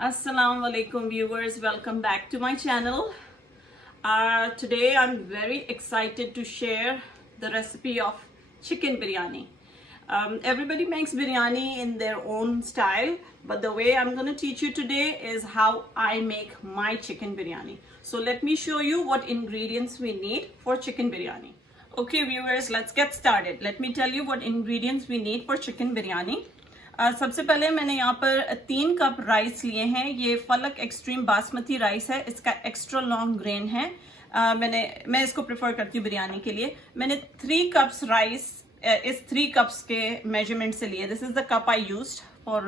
Assalamu alaikum viewers, welcome back to my channel. Today I'm very excited to share the recipe of chicken biryani. Everybody makes biryani in their own style, but the way I'm going to teach you today is how I make my chicken biryani. So let me show you what ingredients we need for chicken biryani. Okay viewers, let's get started. Let me tell you what ingredients we need for chicken biryani. सबसे पहले मैंने यहाँ पर 3 cup rice लिए हैं. ये फलक extreme basmati rice है. इसका एक्स्ट्रा लॉन्ग ग्रेन है. मैं इसको प्रेफर करती हूँ बिरयानी के लिए. मैंने 3 कप्स राइस इस 3 कप्स के मेजरमेंट से लिए. This is the cup I used for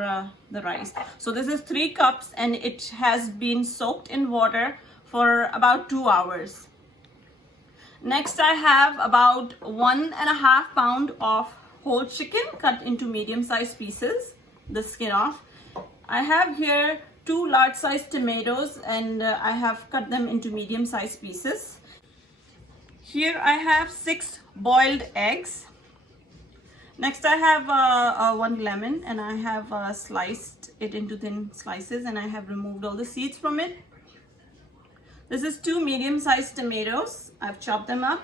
the rice. So this is 3 cups and it has been soaked in water for about 2 hours. Next I have about 1.5 pound of whole chicken cut into medium sized pieces, the skin off. I have here 2 large sized tomatoes and I have cut them into medium sized pieces. Here I have 6 boiled eggs. Next I have 1 lemon and I have sliced it into thin slices and I have removed all the seeds from it. This is 2 medium sized tomatoes. I've chopped them up.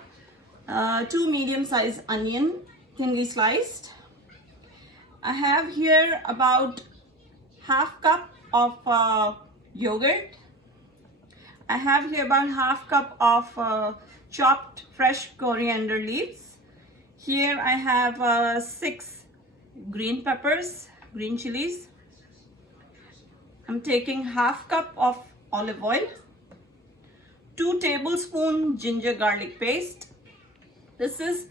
2 medium sized onion, thinly sliced. I have here about half cup of yogurt. I have here about half cup of chopped fresh coriander leaves. Here I have 6 green peppers, green chilies. I'm taking half cup of olive oil. 2 tablespoons ginger garlic paste. This is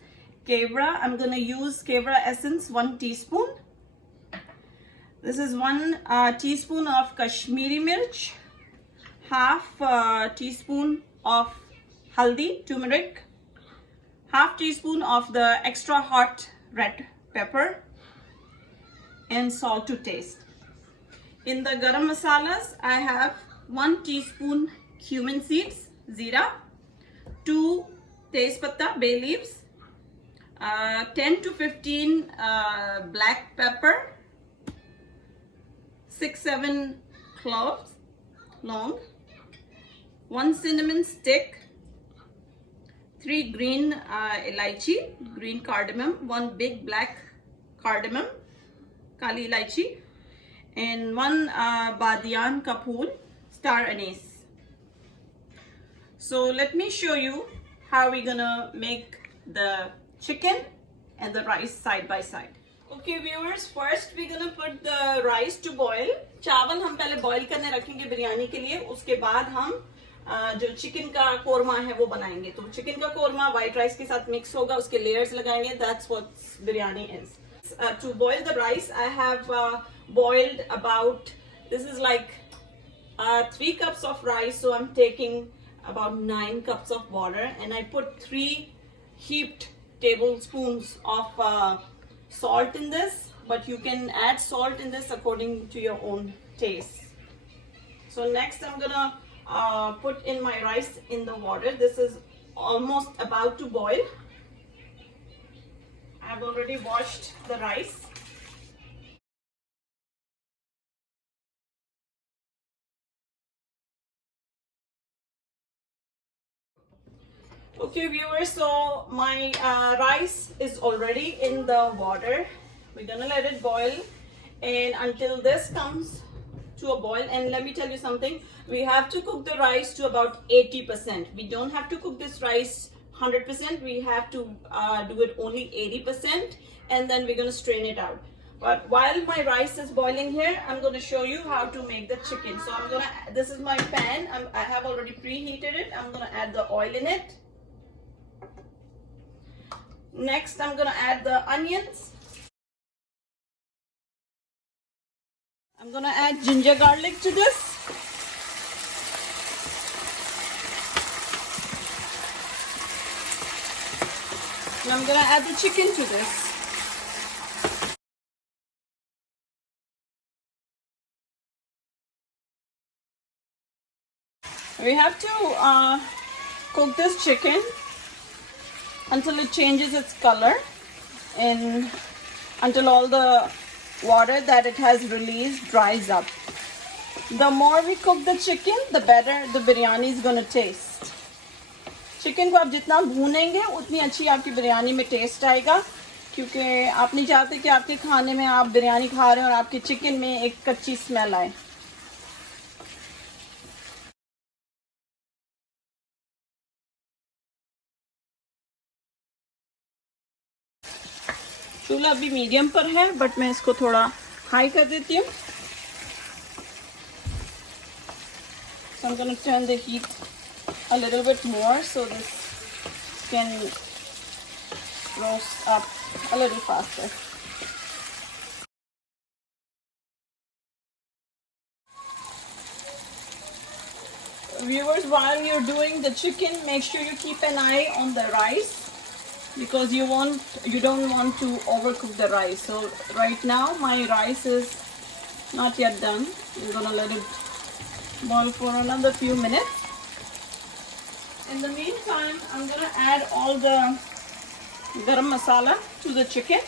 Kevra. I'm going to use Kevra essence, 1 teaspoon. This is 1 teaspoon of Kashmiri mirch, half teaspoon of haldi, turmeric, half teaspoon of the extra hot red pepper, and salt to taste. In the garam masalas, I have 1 teaspoon cumin seeds, zira, 2 tezpatta, bay leaves, 10 to 15 black pepper, 6-7 cloves long, 1 cinnamon stick, 3 green elaichi, green cardamom, 1 big black cardamom, kali elaichi, and 1 badiyan ka phool, star anise. So let me show you how we're gonna make the chicken and the rice side by side. Okay viewers, first we're gonna put the rice to boil. चावल हम पहले boil करने रखेंगे बिरयानी के लिए. उसके बाद हम जो चिकन का कोरमा है वो बनाएंगे. तो चिकन का कोरमा white rice के साथ mix होगा, उसके layers लगाएंगे. That's what biryani is. To boil the rice, I have boiled about, this is like 3 cups of rice, so I'm taking about 9 cups of water, and I put 3 heaped tablespoons of salt in this, but you can add salt in this according to your own taste. So next I'm gonna put in my rice in the water. This is almost about to boil. I've already washed the rice. Okay viewers, so my rice is already in the water. We're gonna let it boil and until this comes to a boil. And let me tell you something, we have to cook the rice to about 80%. We don't have to cook this rice 100%. We have to do it only 80%, and then we're gonna strain it out. But while my rice is boiling here, I'm going to show you how to make the chicken. So I'm gonna, this is my pan. I have already preheated it. I'm gonna add the oil in it. Next, I'm gonna add the onions. I'm gonna add ginger garlic to this. And I'm gonna add the chicken to this. We have to cook this chicken until it changes its color and until all the water that it has released dries up. The more we cook the chicken, the better the biryani is going to taste. Chicken को आप जितना भूनेंगे उतनी अच्छी आपकी बिरयानी में test आएगा, क्योंकि आप नहीं चाहते कि आपके खाने में आप बिरयानी खा रहे हैं और आपके चिकन में एक कच्ची स्मेल आए. चूल्हा अभी मीडियम पर है, बट मैं इसको थोड़ा हाई कर देती हूँ. So I'm going to turn the heat a little bit more so this can roast up a little faster. Viewers, while you're doing the chicken, make sure you keep an eye on the rice, because you don't want to overcook the rice. So right now my rice is not yet done. I'm gonna let it boil for another few minutes. In the meantime, I'm gonna add all the garam masala to the chicken.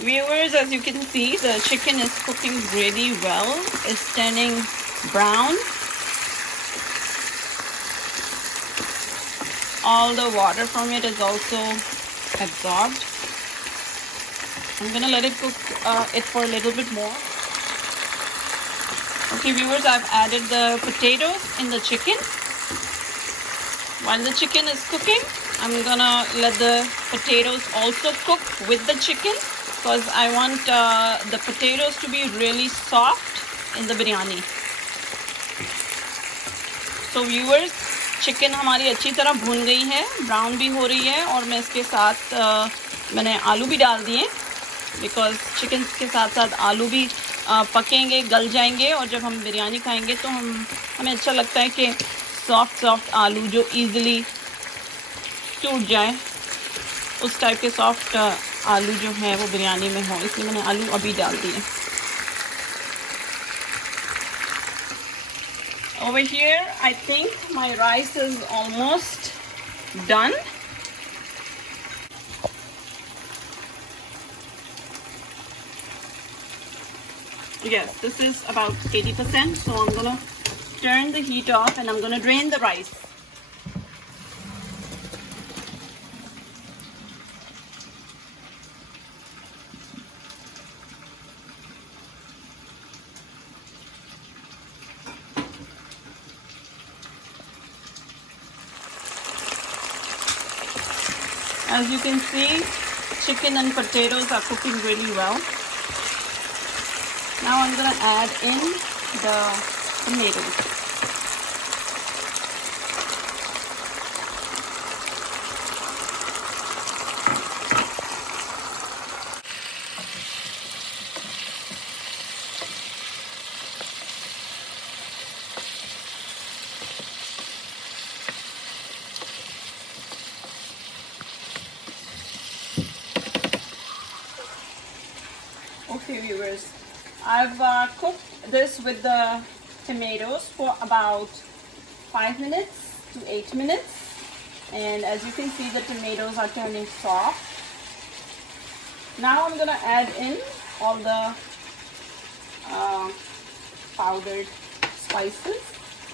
Viewers, as you can see, the chicken is cooking really well. It's turning brown. All the water from it is also absorbed. I'm gonna let it cook it for a little bit more. Okay, viewers, I've added the potatoes in the chicken. While the chicken is cooking, I'm gonna let the potatoes also cook with the chicken, because I want the potatoes to be really soft in the biryani. So viewers, chicken हमारी अच्छी तरह भून गई है, brown भी हो रही है, और मैं इसके साथ मैंने आलू भी डाल दिए, बिकॉज चिकन के साथ साथ आलू भी पकेंगे, गल जाएंगे, और जब हम बिरयानी खाएंगे तो हमें अच्छा लगता है कि सॉफ्ट आलू जो इजीली टूट जाए, उस टाइप के सॉफ्ट आलू जो है वो बिरयानी में हो, इसलिए मैंने आलू अभी डाल दिए. Over here, I think my rice is almost done. Yes, this is about 80%, so I'm gonna turn the heat off and I'm gonna drain the rice. As you can see, chicken and potatoes are cooking really well. Now I'm going to add in the tomatoes. Okay viewers, I've cooked this with the tomatoes for about 5 minutes to 8 minutes, and as you can see, the tomatoes are turning soft. Now I'm gonna add in all the powdered spices.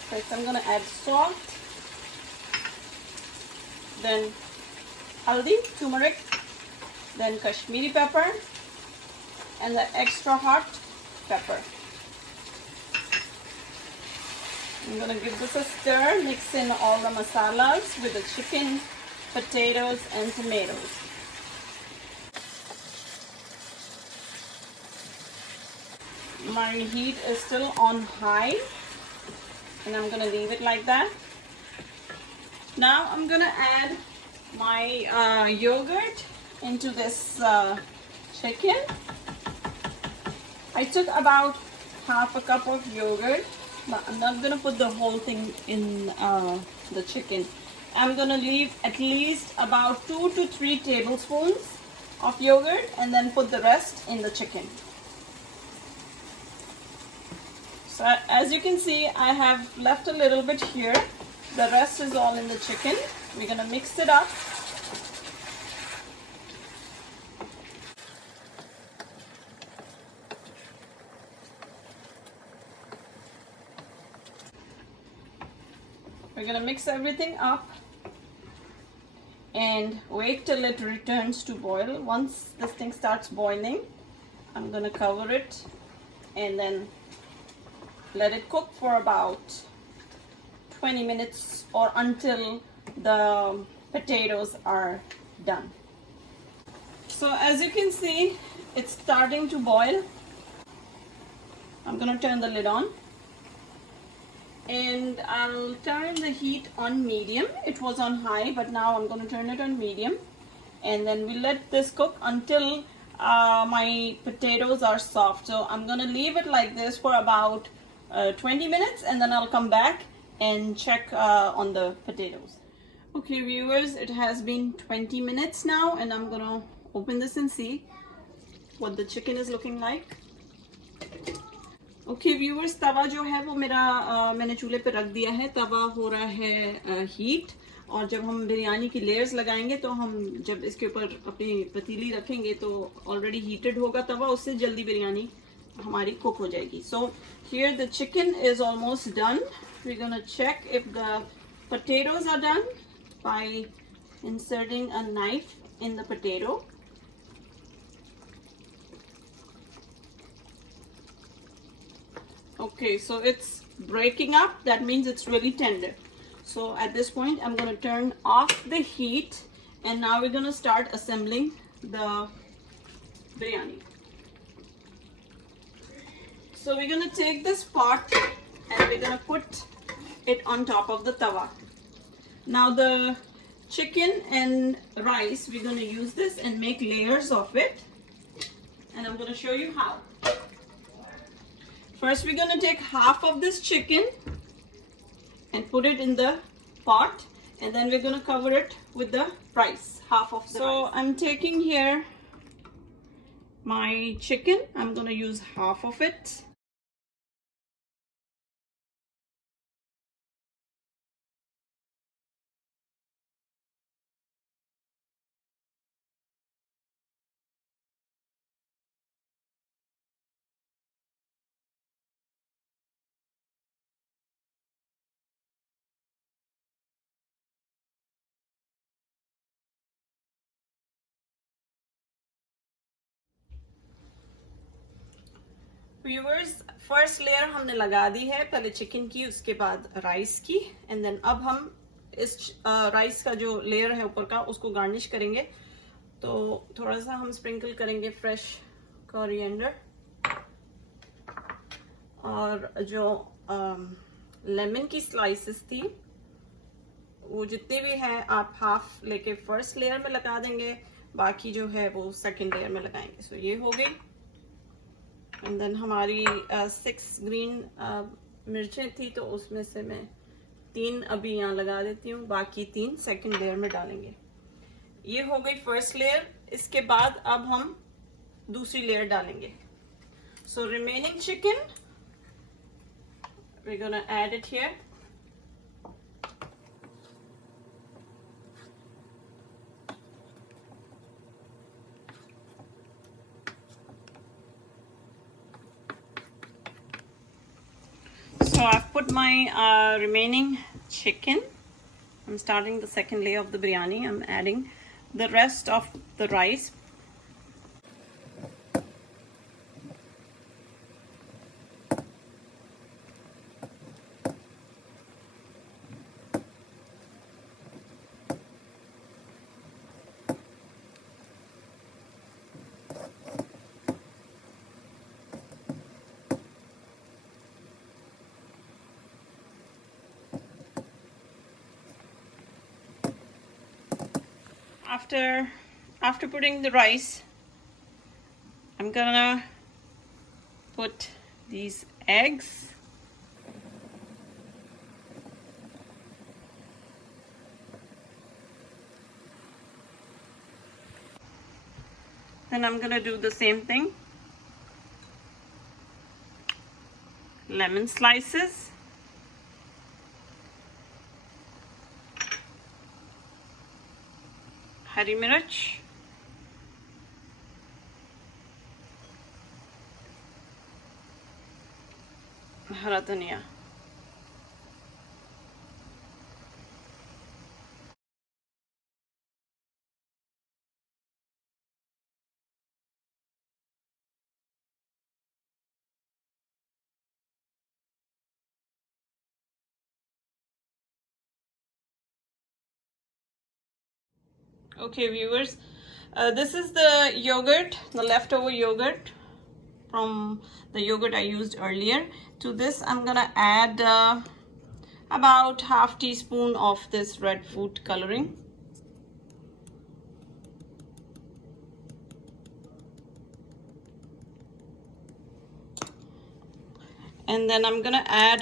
First I'm gonna add salt, then haldi, turmeric, then Kashmiri pepper, and the extra hot pepper. I'm gonna give this a stir, mix in all the masalas with the chicken, potatoes, and tomatoes. My heat is still on high, and I'm gonna leave it like that. Now I'm gonna add my yogurt into this chicken. I took about half a cup of yogurt, but I'm not gonna put the whole thing in the chicken. I'm gonna leave at least about 2 to 3 tablespoons of yogurt and then put the rest in the chicken. So as you can see, I have left a little bit here. The rest is all in the chicken. We're gonna mix it up. We're gonna mix everything up and wait till it returns to boil. Once this thing starts boiling, I'm gonna cover it and then let it cook for about 20 minutes or until the potatoes are done. So as you can see, it's starting to boil. I'm gonna turn the lid on and I'll turn the heat on medium. It was on high, but now I'm gonna turn it on medium, and then we'll let this cook until my potatoes are soft. So I'm gonna leave it like this for about 20 minutes, and then I'll come back and check on the potatoes. Okay viewers, it has been 20 minutes now, and I'm gonna open this and see what the chicken is looking like. Okay viewers, तवा जो है वो मेरा मैंने चूल्हे पे रख दिया है. तवा हो रहा है हीट, और जब हम बिरयानी की लेयर्स लगाएंगे तो हम जब इसके ऊपर अपनी पतीली रखेंगे तो ऑलरेडी हीटेड होगा तवा, उससे जल्दी बिरयानी हमारी कुक हो जाएगी. So here the chicken is almost done. We gonna check if the potatoes are done by inserting a knife in the potato. Okay, so it's breaking up. That means it's really tender. So at this point, I'm going to turn off the heat, and now we're going to start assembling the biryani. So we're going to take this pot and we're going to put it on top of the tawa. Now the chicken and rice, we're going to use this and make layers of it, and I'm going to show you how. First, we're going to take half of this chicken and put it in the pot, and then we're going to cover it with the rice, half of the rice. So I'm taking here my chicken. I'm going to use half of it. Viewers, first layer हमने लगा दी है, पहले chicken की, उसके बाद rice की, and then अब हम इस राइस का जो लेयर है ऊपर का उसको गार्निश करेंगे. तो थोड़ा सा हम स्प्रिंकल करेंगे फ्रेश कोरिएंडर, और जो लेमन की स्लाइसेस थी वो जितनी भी हैं आप हाफ लेके फर्स्ट लेयर में लगा देंगे, बाकी जो है वो सेकंड लेयर में लगाएंगे. सो ये हो गई. एंड देन हमारी 6 ग्रीन मिर्चें थी, तो उसमें से मैं 3 अभी यहाँ लगा देती हूँ, बाकी 3 सेकंड लेयर में डालेंगे. ये हो गई फर्स्ट लेयर. इसके बाद अब हम दूसरी लेयर डालेंगे. So remaining chicken we gonna add it here. So I've put my remaining chicken. I'm starting the second layer of the biryani. I'm adding the rest of the rice. After putting the rice, I'm gonna put these eggs. Then I'm gonna do the same thing. lemon slices, हरी मिर्च, हरा धनिया। Okay, viewers, this is the yogurt, the leftover yogurt from the yogurt I used earlier. To this, I'm gonna add about half teaspoon of this red food coloring. And then I'm gonna add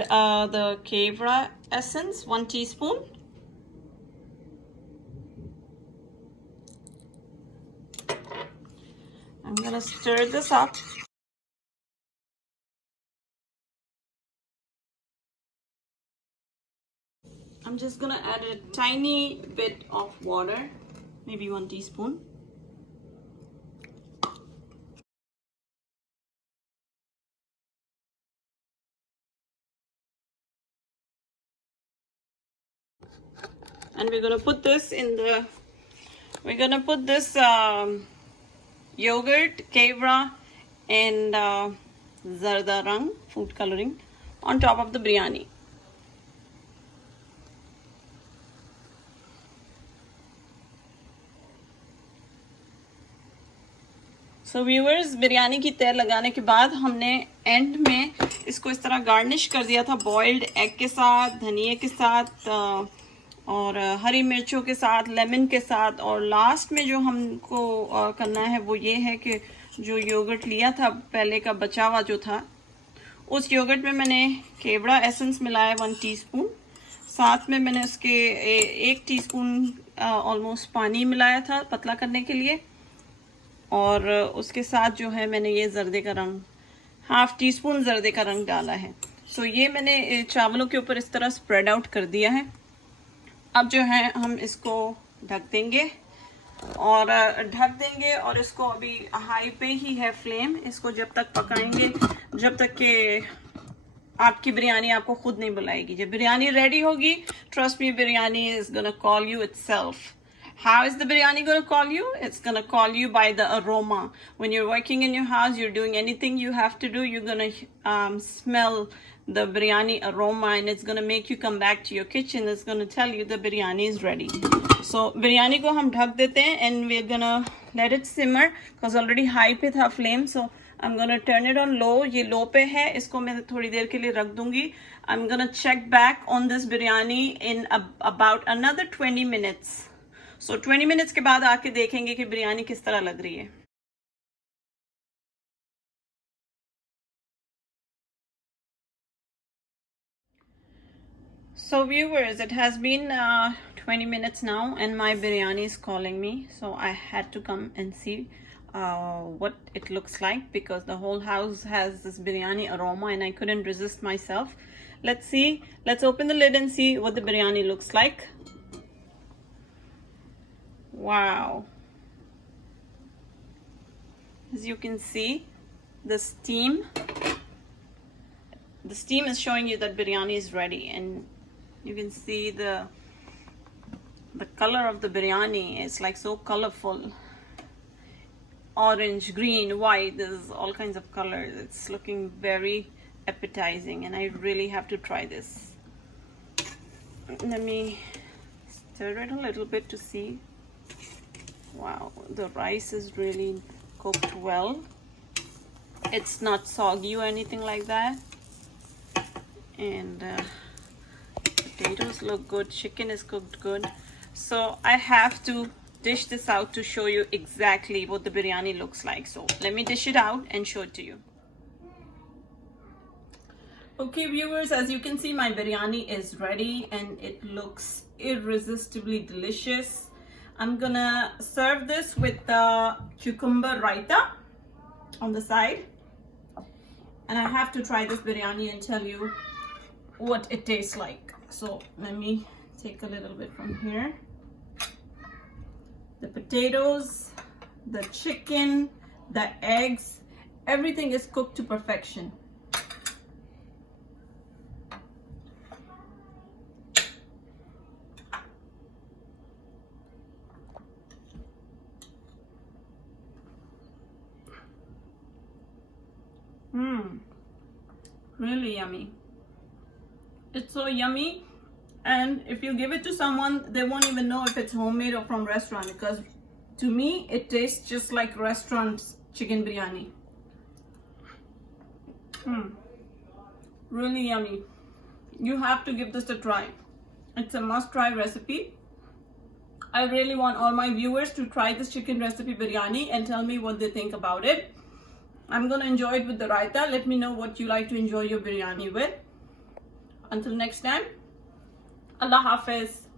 the Kevra essence, 1 teaspoon. I'm gonna stir this up. I'm just gonna add a tiny bit of water, maybe 1 teaspoon. And we're gonna put this in the, yogurt, Kevra, and Zarda Rang food coloring on top of the biryani. So viewers, biryani की तय लगाने के बाद हमने and में इसको इस तरह गार्निश कर दिया था बॉइल्ड एग के साथ, धनिया के साथ और हरी मिर्चों के साथ, लेमन के साथ। और लास्ट में जो हमको करना है वो ये है कि जो योगर्ट लिया था पहले का बचा हुआ जो था, उस योगर्ट में मैंने केवड़ा एसेंस मिलाया 1 टीस्पून। साथ में मैंने उसके 1 टीस्पून ऑलमोस्ट पानी मिलाया था पतला करने के लिए। और उसके साथ जो है मैंने ये जर्दे का रंग, हाफ टीस्पून जर्दे का रंग डाला है। सो ये मैंने चावलों के ऊपर इस तरह स्प्रेड आउट कर दिया है। अब जो है हम इसको ढक देंगे और इसको अभी हाई पे ही है फ्लेम। इसको जब तक पकाएंगे जब तक कि आपकी बिरयानी आपको खुद नहीं बुलाएगी। जब बिरयानी रेडी होगी, trust me, biryani is gonna call you itself. How is the biryani going to call you? It's going to call you by the aroma. When you're working in your house, you're doing anything you have to do, you're going to smell the biryani aroma, and it's going to make you come back to your kitchen. It's going to tell you the biryani is ready. So biryani को हम ढक देते हैं and we're going to let it simmer because already high पे था flame. So I'm going to turn it on low. ये low पे है, इसको मैं थोड़ी देर के लिए रख दूंगी. I'm going to check back on this biryani in about another 20 minutes. So 20 minutes के बाद आके देखेंगे कि बिरयानी किस तरह लग रही है। So viewers, it has been 20 minutes now and my biryani is calling me. So I had to come and see what it looks like because the whole house has this biryani aroma and I couldn't resist myself. Let's see. Let's open the lid and see what the biryani looks like. Wow, as you can see, the steam is showing you that biryani is ready, and you can see the color of the biryani is like so colorful, orange, green, white, there's all kinds of colors. It's looking very appetizing and I really have to try this. Let me stir it a little bit to see. Wow, the rice is really cooked well. It's not soggy or anything like that. And potatoes look good. Chicken is cooked good. So I have to dish this out to show you exactly what the biryani looks like. So let me dish it out and show it to you. Okay viewers, as you can see, my biryani is ready and it looks irresistibly delicious. I'm gonna serve this with the cucumber raita on the side. and I have to try this biryani and tell you what it tastes like. So let me take a little bit from here. The potatoes, the chicken, the eggs, everything is cooked to perfection. Really yummy. It's so yummy, and if you give it to someone, they won't even know if it's homemade or from restaurant, because to me it tastes just like restaurant chicken biryani. Really yummy. You have to give this a try. It's a must-try recipe. I really want all my viewers to try this chicken recipe biryani and tell me what they think about it. I'm gonna enjoy it with the raita. Let me know what you like to enjoy your biryani with. Until next time, Allah Hafiz.